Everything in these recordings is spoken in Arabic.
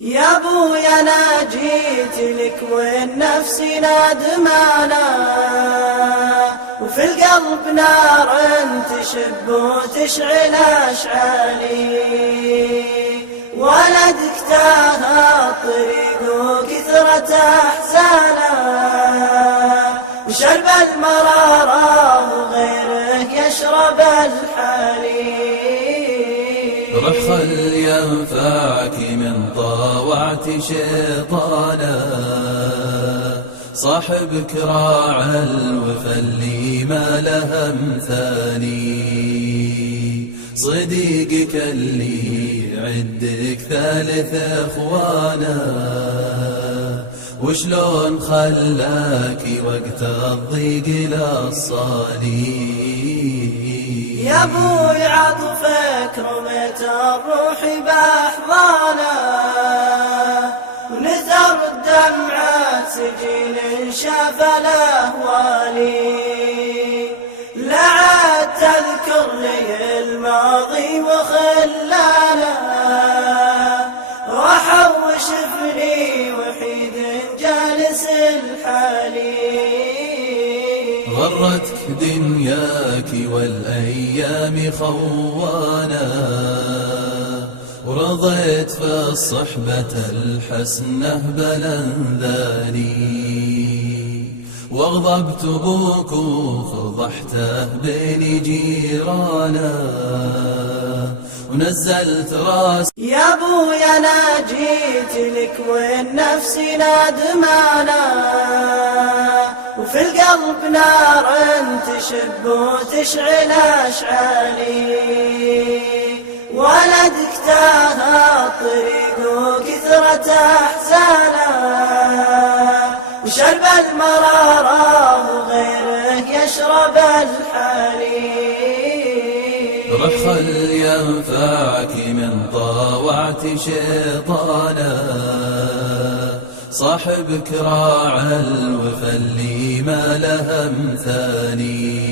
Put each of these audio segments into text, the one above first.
يا ابويا انا جيت لك والنفس نادمانا، وفي القلب نار تشب وتشعل اشعالي. ولدك تاه الطريق وكثرة احزانه، وشرب المرارة وغيره يشرب الحليب. رخل ينفعك من طاوعت شيطانا، صاحبك راع الوفا اللي ما له امثالي. صديقك اللي عندك ثالث اخوانا، وشلون خلاك وقت الضيق للصالي. يا ابوي عطفك رميت الروح باحضانه، ونثر الدمعة سجين شاف الاهوالي. لا عاد تذكر لي الماضي وخلاله، راح وشفني وحيد جالس الحالي. غرتك دنياك والأيام خوانا، ورضيت في الصحبة الحسنة بلنذاني. واغضبت ابوك وفضحته بين جيرانا، ونزلت راس. يا ابويا انا جيت لك والنفس نادمانا، وفي القلب نار تشب وتشعل اشعالي. ولدك تاه الطريق وكثرة احزانه، وشرب المرارة وغيره يشرب الحليب. رخل ينفعك من طاوعت شيطانا، صاحبك راع الوفا اللي ما له امثالي.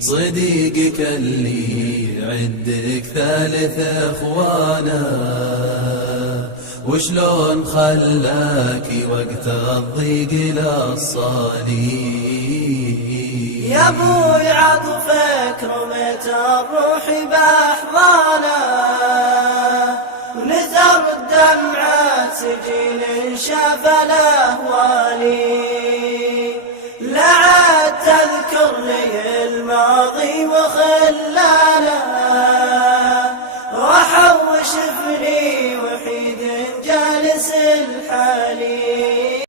صديقك اللي عندك ثالث اخوانا، وشلون خلاك وقت الضيق للصالي. يا ابوي عطفك رميت الروح باحضانه، ونثر الدمعة سجين شاف الاهوالي. لا عاد تذكر لي الماضي وخلاله، راح وشفني وحيد جالس الحالي.